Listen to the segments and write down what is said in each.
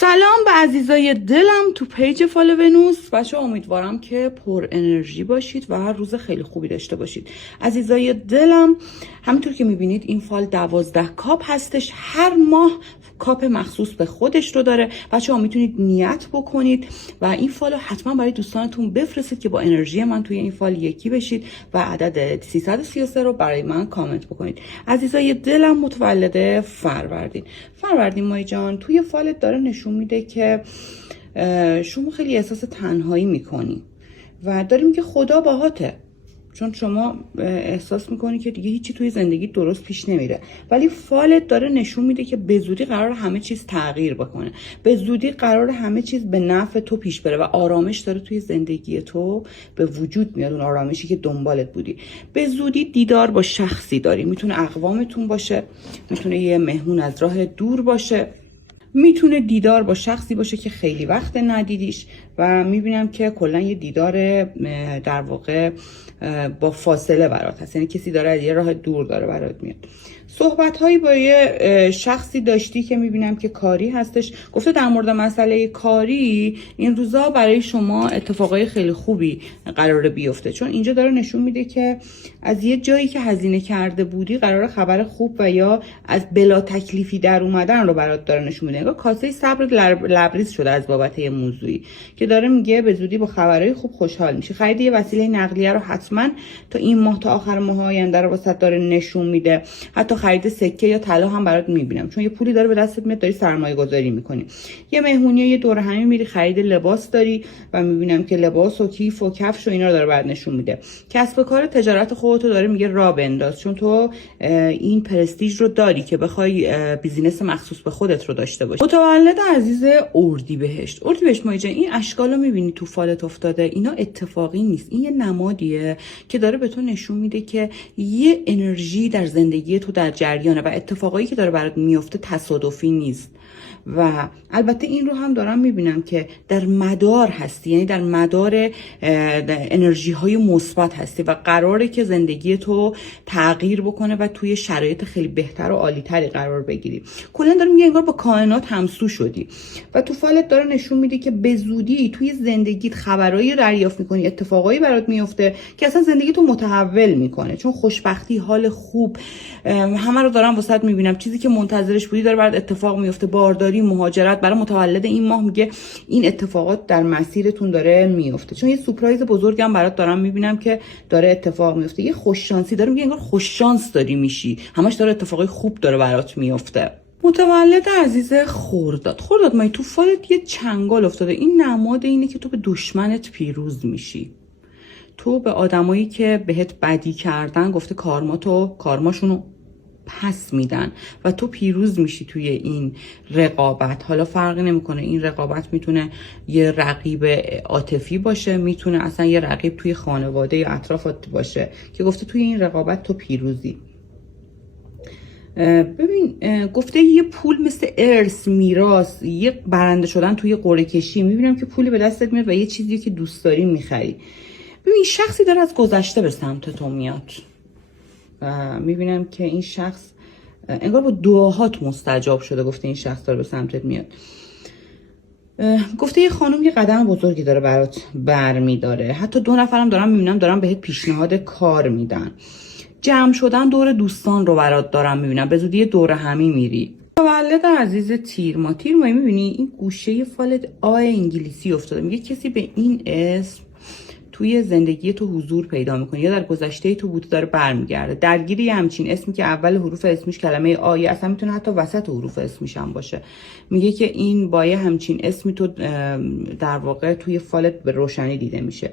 سلام به عزیزای دلم تو پیج فالو ونوس. بچه امیدوارم که پر انرژی باشید و هر روز خیلی خوبی داشته باشید. عزیزای دلم، همینطور که میبینید این فال 12 کاپ هستش. هر ماه کاپ مخصوص به خودش رو داره. بچه ها میتونید نیت بکنید و این فال رو حتما برای دوستانتون بفرستید که با انرژی من توی این فال یکی بشید و عدد 333 رو برای من کامنت بکنید. عزیزای دلم، متولد فروردین مای جان، توی فالت داره نشون میده که شما خیلی احساس تنهایی میکنی و داریم که خدا باهاته، چون شما احساس میکنی که دیگه هیچی توی زندگی درست پیش نمیره، ولی فالت داره نشون میده که به زودی قرار همه چیز تغییر بکنه، به زودی قرار همه چیز به نفع تو پیش بره و آرامش داره توی زندگی تو به وجود میاد. اون آرامشی که دنبالت بودی. به زودی دیدار با شخصی داری، میتونه اقوامتون باشه، میتونه یه مهمون از راه دور باشه، میتونه دیدار با شخصی باشه که خیلی وقت ندیدیش و میبینم که کلا یه دیدار در واقع با فاصله برات هست، یعنی کسی داره از یه راه دور داره برات میاد. صحبت هایی با یه شخصی داشتی که میبینم که کاری هستش. گفته در مورد مسئله کاری این روزا برای شما اتفاقای خیلی خوبی قراره بیفته، چون اینجا داره نشون میده که از یه جایی که هزینه کرده بودی قراره خبر خوب و یا از بلا تکلیفی در اومدن رو برات داره نشون میده. انگار کاسه صبر لبریز شده از بابت یه موضوعی که داره میگه به زودی با خبرهای خوب خوشحال میشه. خرید یه وسیله نقلیه رو حتما تا این ماه، تا آخر ماه آینده رو واسه داره نشون میده. حتی خرید سکه یا طلا هم برات میبینم، چون یه پولی داره به دستت میاد، داری سرمایه گذاری میکنی. یه مهمونی، یه دور همی میری، خرید لباس داری و میبینم که لباس و کیف و کفش و اینا رو داره برات نشون میده. کسب کار تجارت خودتو داره میگه راه بنداز، چون تو این پرستیژ رو داری که بخوای بیزینس مخصوص به خودت رو داشته باشی. متولد عزیز اردیبهشت مای جان، این اشکالو میبینی تو فالت افتاده، اینا اتفاقی نیست، این یه نمادیه که داره به تو نشون میده که یه انرژی در زندگی تو در جریانه و اتفاقایی که داره برات میفته تصادفی نیست. و البته این رو هم دارم میبینم که در مدار هستی، یعنی در مدار انرژی های مثبت هستی و قراره که زندگی تو تغییر بکنه و توی شرایط خیلی بهتر و عالی تری قرار بگیری. کلا دارم میگم انگار با کائنات همسو شدی و تو فالت داره نشون میده که به زودی توی زندگیت خبرایی دریافت میکنی، اتفاقایی برات میفته که اصلا زندگی تو متحول میکنه، چون خوشبختی، حال خوب، همه رو دارم واسط میبینم. چیزی که منتظرش بودی داره برات اتفاق میفته. بارداری، مهاجرت، برای متولد این ماه میگه این اتفاقات در مسیرتون داره میفته، چون یه سورپرایز بزرگم برات دارم میبینم که داره اتفاق میفته. یه خوش شانسی داره، میگه انگار خوش شانس داری میشی، همش داره اتفاقای خوب داره برات میفته. متولد عزیز خرداد مای تو فالت یه چنگال افتاده. این نماد اینه که تو به دشمنت پیروز میشی. تو به آدمایی که بهت بدی کردن گفته کارماشونو پس میدن و تو پیروز میشی توی این رقابت. حالا فرقی نمیکنه، این رقابت میتونه یه رقیب عاطفی باشه، میتونه اصلا یه رقیب توی خانواده یا اطرافت باشه که گفته توی این رقابت تو پیروزی. ببین گفته یه پول مثل ارث، میراث، یه برنده شدن توی قرعه کشی. میبینم که پولی به دستت میاد و یه چیزی که دوست داری میخری. ببین شخصی داره از گذشته به سمت تو میاد و میبینم که این شخص انگار با دعاهات مستجاب شده. گفته این شخص داره به سمتت میاد. گفته یه خانم یه قدم بزرگی داره برات برمیداره. حتی 2 نفرم دارم میبینم دارم بهت پیشنهاد کار میدن. جمع شدن دور دوستان رو برات دارم میبینم. به زودی دور همی میری. متولد عزیز تیر ماه میبینی این گوشه فالت آی انگلیسی افتاده. میگه کسی به این اسم توی زندگی تو حضور پیدا میکنه یا در گذشته تو بوده، داره برمیگرده. درگیری همچین اسمی که اول حروف اسمش کلمه آیه، اصلا میتونه حتی وسط حروف اسمش هم باشه. میگه که این با یه همچین اسمی تو در واقع توی فالت به روشنی دیده میشه.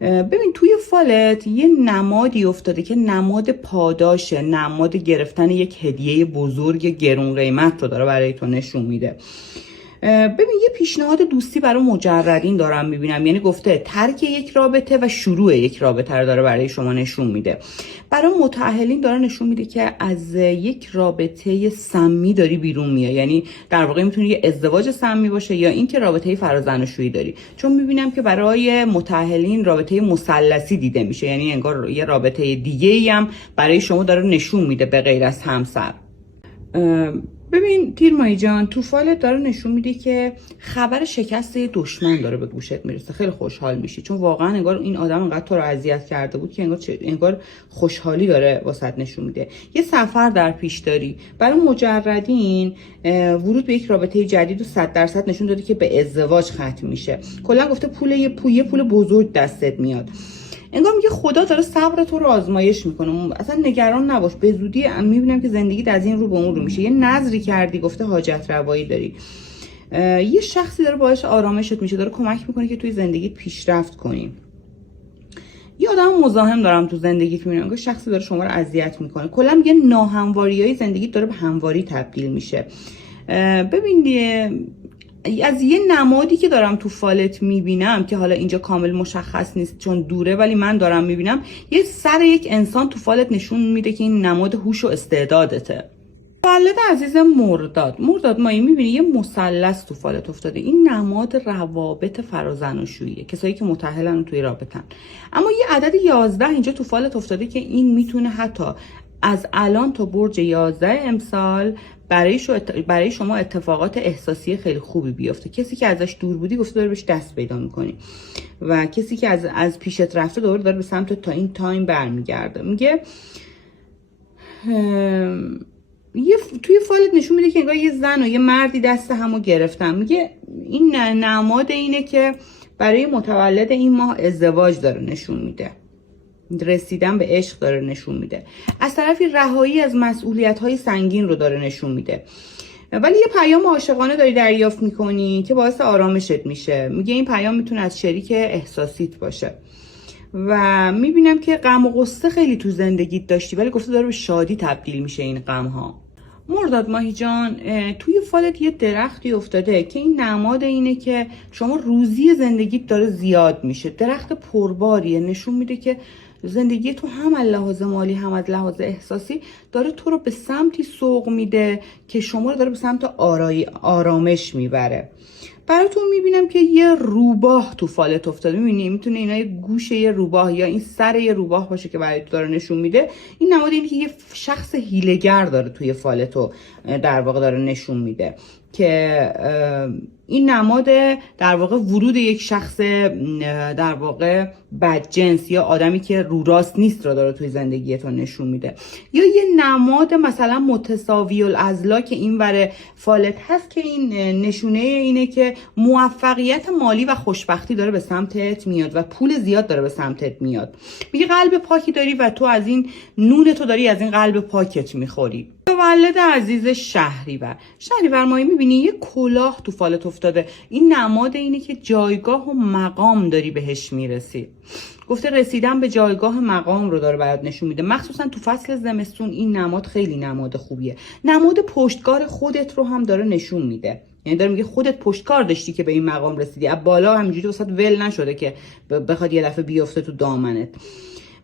ببین توی فالت یه نمادی افتاده که نماد پاداشه، نماد گرفتن یک هدیه بزرگ گرون قیمت رو داره برای تو نشون میده. ببین یه پیشنهاد دوستی برای مجردین دارم میبینم، یعنی گفته ترک یک رابطه و شروع یک رابطه رو داره برای شما نشون میده. برای متأهلین داره نشون میده که از یک رابطه سمی داری بیرون میای، یعنی در واقع میتونه یه ازدواج سمی باشه یا اینکه رابطه فرازنشویی داری، چون میبینم که برای متأهلین رابطه مثلثی دیده میشه، یعنی انگار یه رابطه دیگه‌ای هم برای شما داره نشون میده به غیر از همسر. ببین تیرمایی جان، تو فالت داره نشون میده که خبر شکست دشمن داره به گوشت میرسه. خیلی خوشحال میشی چون واقعا انگار این آدم انقدر تو رو اذیت کرده بود که انگار خوشحالی داره واسط نشون میده. یه سفر در پیش داری. برای مجردین ورود به یک رابطه جدید و 100% نشون داده که به ازدواج ختم میشه. کلا گفته یه پول بزرگ دستت میاد. انگار میگه خدا داره صبر تو رو آزمایش میکنه. اصلا نگران نباش، به زودی میبینم که زندگیت از این رو به اون رو میشه. یه نظری کردی، گفته حاجت روایی داری. یه شخصی داره باعث آرامشت میشه، داره کمک میکنه که توی زندگیت پیشرفت کنی. یه آدم مزاحم دارم تو زندگیت میبینم که شخصی داره شما رو اذیت میکنه. کلا میگه ناهمواریای زندگیت داره به همواری تبدیل میشه. ببین از یه نمادی که دارم تو فالت میبینم که حالا اینجا کامل مشخص نیست چون دوره، ولی من دارم میبینم یه سر یک انسان تو فالت نشون میده که این نماد هوش و استعدادته. مولد عزیز مرداد مایی میبینی یه مثلث تو فالت افتاده. این نماد روابط فرازناشوییه، کسایی که متأهلن توی رابطن. اما یه عدد 11 اینجا تو فالت افتاده که این میتونه حتی از الان تا برج 11 امسال برای شما اتفاقات احساسی خیلی خوبی بیفته. کسی که ازش دور بودی گفته داره بهش دست پیدا میکنی و کسی که از پیشت رفته داره به سمت تا این تایم برمیگرده. میگه توی فالت نشون میده که انگار یه زن و یه مردی دست همو گرفتن. میگه این نماد اینه که برای متولد این ماه ازدواج داره نشون میده، رسیدن به عشق داره نشون میده. از طرفی رهایی از مسئولیت‌های سنگین رو داره نشون میده. ولی یه پیام عاشقانه داری دریافت میکنی که باعث آرامشت میشه. میگه این پیام میتونه از شریک احساسیت باشه و میبینم که غم و غصه خیلی تو زندگیت داشتی ولی گفته داره به شادی تبدیل میشه این غم ها. مرداد ماهی جان، توی فالت یه درختی افتاده که این نماد اینه که شما روزی زندگیت داره زیاد میشه. درخت پرباریه، نشون میده که زندگی تو هم از لحاظ مالی هم از لحاظ احساسی داره تو رو به سمتی سوق میده که شما رو داره به سمت آرامش میبره. براتون میبینم که یه روباه تو فالت افتاده. میبینی میتونه اینا یه گوشه یه روباه یا این سر یه روباه باشه که برای تو داره نشون میده. این نماد اینه که یه شخص هیله‌گر داره توی فالتو در واقع داره نشون میده که این نماد در واقع ورود یک شخص در واقع بدجنس یا آدمی که رو راست نیست رو داره توی زندگیتون نشون میده. یا یه نماد مثلا متساوی الاضلاع که این ور فالت هست که این نشونه اینه که موفقیت مالی و خوشبختی داره به سمتت میاد و پول زیاد داره به سمتت میاد. میگه قلب پاکی داری و تو از این نون تو داری از این قلب پاکت میخوری. مولد عزیز شهریور ماهی میبینی یه کلاه تو فالت افتاده. این نماد اینه که جایگاه و مقام داری بهش میرسی. گفته رسیدن به جایگاه مقام رو داره برات نشون میده. مخصوصا تو فصل زمستون این نماد خیلی نماد خوبیه. نماد پشتکار خودت رو هم داره نشون میده. یعنی داره میگه خودت پشتکار داشتی که به این مقام رسیدی. از بالا همینجوری وسط ول نشده که بخواد یه دفعه بیفته تو دامنت.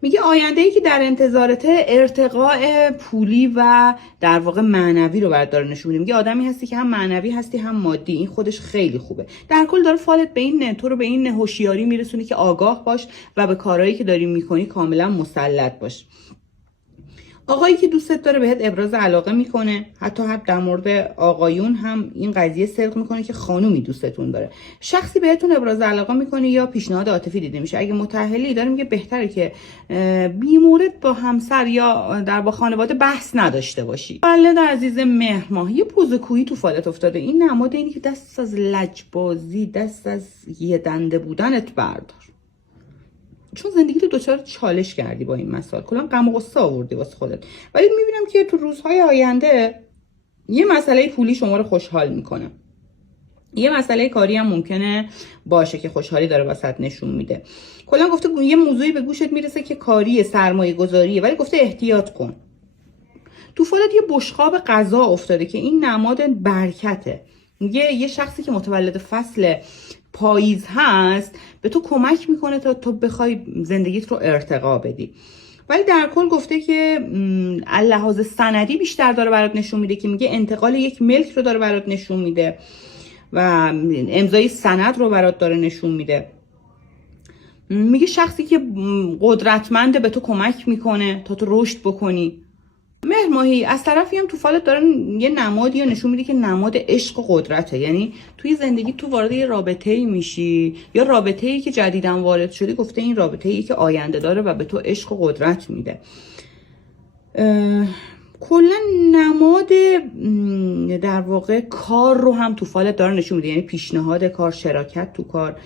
میگه آینده‌ای که در انتظارته ارتقاء پولی و در واقع معنوی رو برات داره نشون میده. میگه آدمی هستی که هم معنوی هستی هم مادی. این خودش خیلی خوبه. در کل داره فالت تو رو به این هوشیاری میرسونه که آگاه باش و به کارهایی که داری میکنی کاملا مسلط باش. آقایی که دوستت داره بهت ابراز علاقه میکنه، حتی در مورد آقایون هم این قضیه صدق میکنه که خانومی دوستتون داره. شخصی بهتون ابراز علاقه میکنه یا پیشنهاد عاطفی دیده میشه. اگه متأهلی داره میگه بهتره که بی‌مورد با همسر یا با خانواده بحث نداشته باشی. مولد عزیز مهر ماه، یه پوزکویی تو فالت افتاده. این نماد اینه که دست از لجبازی، دست از یه دنده بودنت بردار. چون زندگی تو دچار چالش کردی با این مسائل، کلا غم و غصه آوردی واسه خودت. ولی میبینم که تو روزهای آینده یه مسئله پولی شما رو خوشحال میکنه. یه مسئله کاری هم ممکنه باشه که خوشحالی داره واسط نشون میده. کلا گفته یه موضوعی به گوشت میرسه که کاری سرمایه گذاریه، ولی گفته احتیاط کن. تو فالت یه بشقاب غذا افتاده که این نماد برکته. یه شخصی که متولد فصل پاییز هست به تو کمک میکنه تا تو بخوای زندگیت رو ارتقا بدی. ولی در کل گفته که لحاظ سندی بیشتر داره برات نشون میده که میگه انتقال یک ملک رو داره برات نشون میده و امضای سند رو برات داره نشون میده. میگه شخصی که قدرتمنده به تو کمک میکنه تا تو رشد بکنی. مهر ماهی، از طرفی هم تو فالت داره یه نمادی یا نشون میده که نماد عشق و قدرته. یعنی توی زندگی تو وارد یه رابطه‌ای میشی یا رابطه‌ای که جدیداً وارد شدی، گفته این رابطه‌ای که آینده داره و به تو عشق و قدرت میده. کلا نماد در واقع کار رو هم تو فالت داره نشون میده، یعنی پیشنهاد کار، شراکت تو کار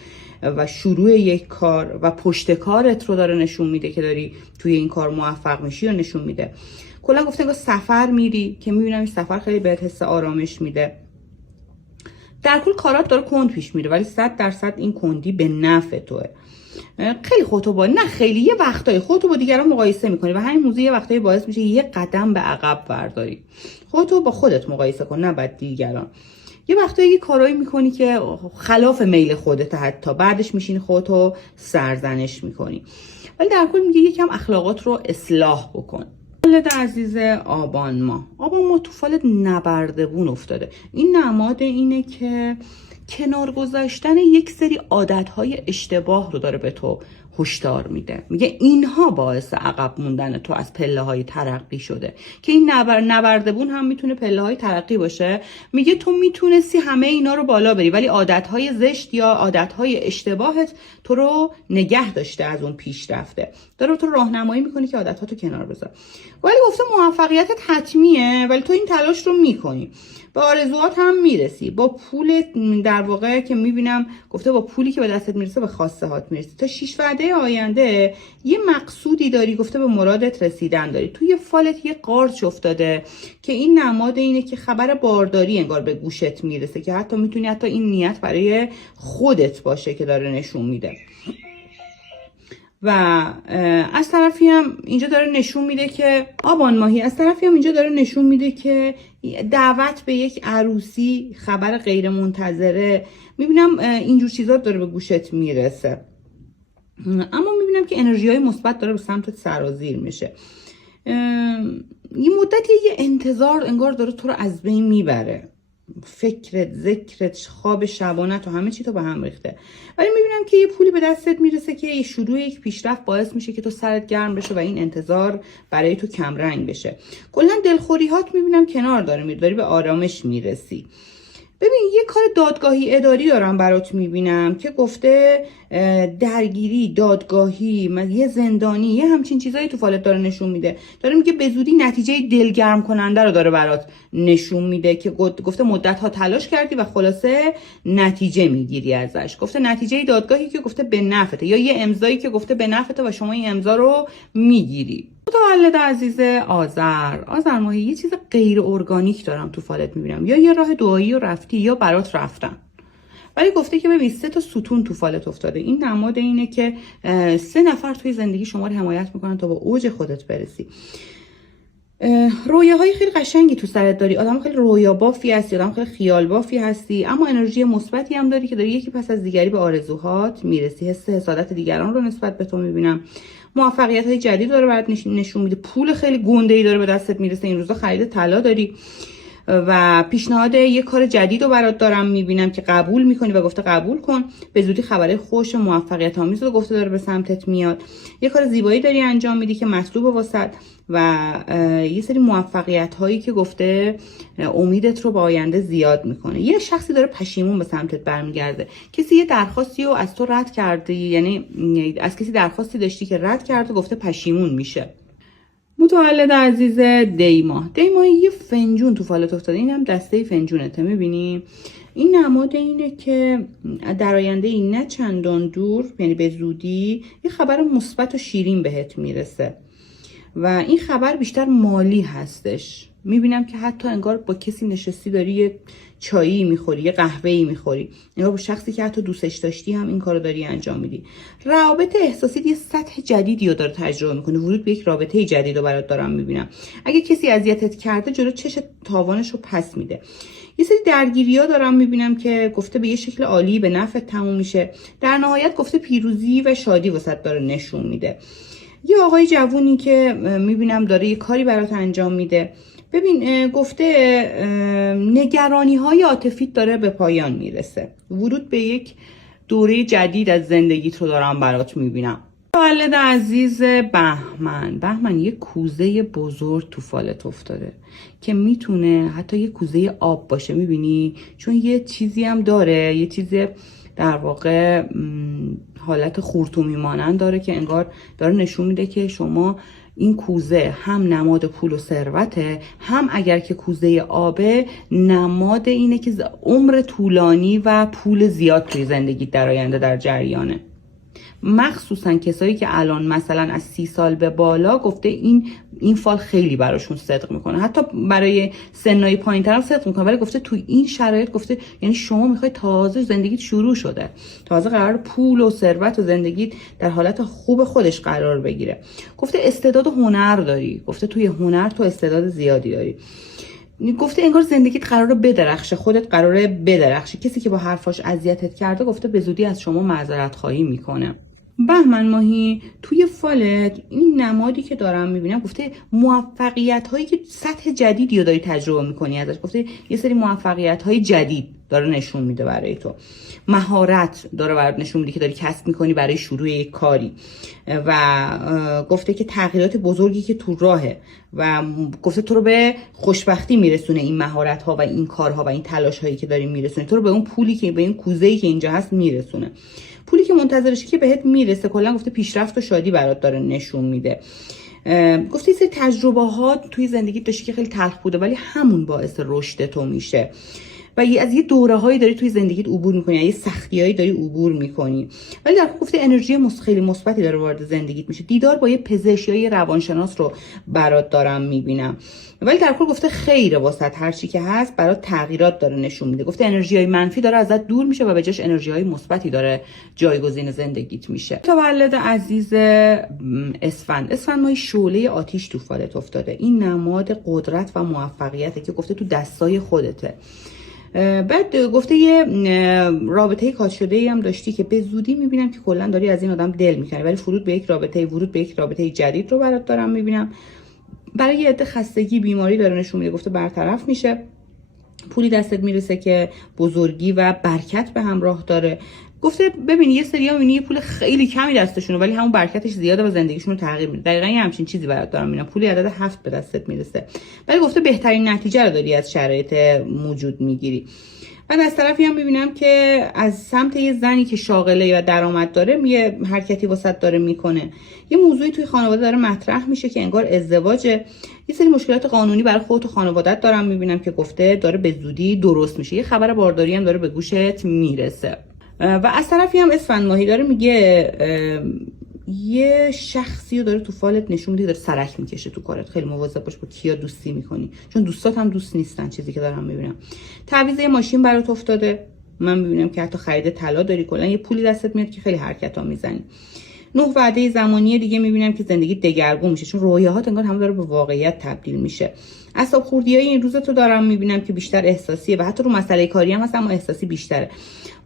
و شروع یک کار و پشت کارت رو داره نشون میده که داری توی این کار موفق میشی و نشون میده. کلا گفته که سفر میری که میبینم این سفر خیلی بهت حس آرامش میده. در کل کارات داره کند پیش میره، ولی 100% این کندی به نفع توه. خیلی خودتو با نه خیلی یه وقتایی خودتو با دیگران مقایسه میکنی و همین موضوع یه وقتایی باعث میشه یه قدم به عقب برداری. خودتو با خودت مقایسه کن، نه بعد دیگران. یه وقتایی یه کارایی میکنی که خلاف میل خودت، حتی بعدش میشینی خودتو سرزنش میکنی. ولی در کل میگه یکم اخلاقات رو اصلاح بکن. فالت عزیز آبان ماه تو فالت نبردبون افتاده. این نماد اینه که کنار گذاشتن یک سری عادتهای اشتباه رو داره به تو هشدار میده. میگه اینها باعث عقب موندن تو از پله‌های ترقی شده، که این نبردبون هم میتونه پله‌های ترقی باشه. میگه تو میتونستی همه اینا رو بالا بری، ولی عادتهای زشت یا عادتهای اشتباهت تو رو نگه داشته از اون پیشرفته. داره تو راهنمایی میکنه که عادتاتو کنار بذار. ولی گفته موفقیتت حتمیه، ولی تو این تلاش رو میکنی، به آرزوات هم میرسی. با پول در واقع که میبینم گفته با پولی که به دستت میرسه به خواسته هات میرسی. تا 6 وعده آینده یه مقصودی داری، گفته به مرادت رسیدن داری. توی فالت یه قارچ افتاده که این نماد اینه که خبر بارداری انگار به گوشت میرسه، که حتی میتونی حتی این نیت برای خودت باشه که داره نشون میده. و از طرفی هم اینجا داره نشون میده که آبان ماهی، از طرفی هم اینجا داره نشون میده که دعوت به یک عروسی، خبر غیر منتظره، میبینم اینجور چیزا داره به گوشت میرسه. اما میبینم که انرژی های مثبت داره به سمتت سرازیر میشه. یه مدتی یه انتظار انگار داره تو رو از بین میبره، فکرت، ذکرت، خواب شبانت و همه چی تو به هم ریخته. ولی میبینم که یه پولی به دستت میرسه که شروع یک پیشرفت باعث میشه که تو سرت گرم بشه و این انتظار برای تو کم رنگ بشه. کلا دلخوریهات میبینم کنار داره میره، داری به آرامش میرسی. ببین یه کار دادگاهی اداری دارم برات میبینم که گفته درگیری، دادگاهی، یه زندانی، یه همچین چیزایی تو فالت داره نشون میده. داره میگه به زودی نتیجه دلگرم کننده رو داره برات نشون میده که گفته مدت ها تلاش کردی و خلاصه نتیجه میگیری ازش. گفته نتیجه دادگاهی که گفته به نفعته، یا یه امضایی که گفته به نفعته و شما این امضا رو میگیری. متولد عزیز آذر ماهی، یه چیز غیر ارگانیک دارم تو فالت میبینم، یا یه راه دعایی رو رفتی یا برات رفتن. ولی گفته که ببین 3 تا ستون تو فالت افتاده. این نماد اینه که 3 نفر توی زندگی شما رو حمایت میکنن تا با اوج خودت برسی. رویاهای خیلی قشنگی تو سرت داری، آدم خیلی رویا بافی هستی، آدم خیلی خیال بافی هستی، اما انرژی مثبتی هم داری که داری یکی پس از دیگری به آرزوهات میرسی. حس حسادت دیگران رو نسبت به تو میبینم. موفقیت های جدید داره برات نشون میده. پول خیلی گنده‌ای داره به دستت میرسه. این روزا خرید طلا داری و پیشنهاد یه کار جدید رو برات دارم میبینم که قبول میکنی و گفته قبول کن. به زودی خبر خوش موفقیت آمیز رو گفته داره به سمتت میاد. یه کار زیبایی داری انجام میدی که مطلوب واسط و یه سری موفقیت هایی که گفته امیدت رو به آینده زیاد میکنه. یه شخصی داره پشیمون به سمتت برمیگرده. کسی یه درخواستی رو از تو رد کرده، یعنی از کسی درخواستی داشتی که رد کرده، گفته پشیمون میشه. متولد عزیز دیماه یه فنجون تو فالت افتاده. این هم دسته فنجونته، میبینی؟ این نماد اینه که در آینده این نه چندان دور، یعنی به زودی یه خبر مثبت و شیرین بهت میرسه و این خبر بیشتر مالی هستش. میبینم که حتی انگار با کسی نشستی داری یه چایی میخوری، یه قهوه‌ای میخوری، انگار با شخصی که حتی دوستش داشتی هم این کارو داری انجام میدی. روابط احساسی یه سطح جدیدی رو داره تجربه میکنه. ورود به یک رابطه جدید رو برات دارم میبینم. اگه کسی اذیتت کرده جلو چش تاوانش رو پس میده. یه سری درگیری‌ها دارم میبینم که گفته به یه شکل عالی به نفع تموم میشه. در نهایت گفته پیروزی و شادی واسط داره نشون میده. یه آقای جوونی که میبینم داره یه کاری برات انجام میده. ببین گفته نگرانی های عاطفیت داره به پایان میرسه. ورود به یک دوره جدید از زندگیت رو دارم برات میبینم. متولد عزیز بهمن یه کوزه بزرگ تو فالت افتاده که میتونه حتی یه کوزه آب باشه. میبینی چون یه چیزی هم داره، یه چیز در واقع حالت خورتومی مانند داره که انگار داره نشون میده که شما این کوزه هم نماد پول و ثروته، هم اگر که کوزه آبه نماد اینه که عمر طولانی و پول زیاد توی زندگی در آینده در جریانه. مخصوصا کسایی که الان مثلا از 30 سال به بالا گفته این فال خیلی براشون صدق میکنه، حتی برای سنای پایین تر هم صدق میکنه، ولی گفته تو این شرایط گفته یعنی شما میخوای تازه زندگیت شروع شده، تازه قرار پول و ثروت و زندگیت در حالت خوب خودش قرار بگیره. گفته استعداد و هنر داری، گفته توی هنر تو استعداد زیادی داری. گفته انگار زندگیت قراره بدرخشه، خودت قراره بدرخشه. کسی که با حرفاش اذیتت کرده گفته به زودی از شما معذرت خواهی میکنه. بهمن ماهی توی فالت این نمادی که دارم میبینم گفته موفقیت هایی که سطح جدیدی رو داری تجربه میکنی ازش. گفته یه سری موفقیت های جدید داره نشون میده برای تو، مهارت داره برات نشون میده که داری کسب میکنی برای شروع یک کاری، و گفته که تغییرات بزرگی که تو راهه و گفته تو رو به خوشبختی میرسونه این مهارت ها و این کارها و این تلاش هایی که داری میرسونه، تو رو به اون پولی که به این کوزه‌ای که اینجا هست میرسونه. پولی که منتظرشی که بهت میرسه. کلا گفته پیشرفت و شادی برات داره نشون میده. گفته این تجربه ها توی زندگی داشتی که خیلی تلخ بوده ولی همون باعث رشد تو میشه و از یه دوره هایی داری توی زندگیت عبور میکنی، یه سختی هایی داری عبور میکنی، ولی در واقع گفته انرژی خیلی مثبتی داره وارد زندگیت میشه. دیدار با یه پزشک یا یه روانشناس رو برات دارم میبینم، ولی در واقع گفته خیره واسط هر چی که هست برات تغییرات داره نشون میده. گفته انرژی های منفی داره ازت دور میشه و به جاش انرژی های مثبتی داره جایگزین زندگیت میشه. متولد عزیز اسفند ماهی شعله آتیش تو فالت افتاده. این نماد قدرت و موفقیته که گفته تو دستای خودته. بعد گفته یه رابطه کات شده ای هم داشتی که به زودی میبینم که کلا داری از این آدم دل میکنی، ولی ورود به یک رابطه جدید رو برات دارم میبینم. برای یه عده خستگی بیماری داره نشون میده، گفته برطرف میشه. پولی دستت میرسه که بزرگی و برکت به همراه داره. گفته ببین یه سری ها میبینی یه پول خیلی کمی دستشونه ولی همون برکتش زیاده و زندگیشون رو تغییر میده. دقیقاً یه همچین چیزی برات دارم میبینم. پولی عدد 7 به دستت میرسه ولی گفته بهترین نتیجه رو داری از شرایط موجود میگیری. بعد از طرفی هم میبینم که از سمت یه زنی که شاغله و درآمد داره یه حرکتی واسط داره میکنه. یه موضوعی توی خانواده داره مطرح میشه که انگار ازدواجه. یه سری مشکلات قانونی برای خودت و خانواده‌ات دارم میبینم که گفته داره به زودی درست میشه. یه خبر بارداری هم داره به گوشت میرسه. و از طرفی هم اسفند ماهی داره میگه یه شخصی رو داره تو فالت نشون میده داره سرک میکشه تو کارت. خیلی مواظب باش با کیا دوستی میکنی، چون دوستات هم دوست نیستن. چیزی که دارم میبینم تعویض ماشین برات افتاده. من میبینم که حتی خرید طلا داری، کلا یه پولی دستت میاد که خیلی حرکت ها میزنی. 9 وعده زمانی دیگه میبینم که زندگی دگرگون میشه، چون رویاهات انگار همه داره به واقعیت تبدیل میشه. اعصاب خوردیای این روزتو دارم میبینم که بیشتر احساسیه و حتی رو مسئله کاری هم هست اما احساسی بیشتره.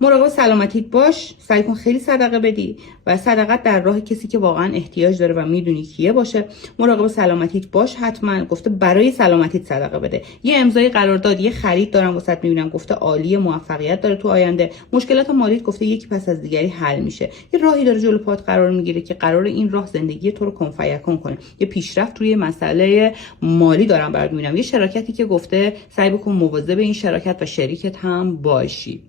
مراقب سلامتیت باش، سعی کن خیلی صدقه بدی و صدقات در راه کسی که واقعا احتیاج داره و میدونی کیه باشه. مراقب سلامتیت باش حتما. گفته برای سلامتیت صدقه بده. یه امضای قرارداد، یه خرید دارم واسط میبینم. گفته عالی، موفقیت داره تو آینده. مشکلات مالیت گفته یکی پس از دیگری حل میشه. یه راهی داره جلو پات قرار میگیره که قرار این راه زندگی تو رو کن فیکون کنه. یه پیشرفت توی مسئله مالی دارم برات میبینم. یه شراکتی که گفته سعی بکن مواظب این شراکت و شریکت هم باشی.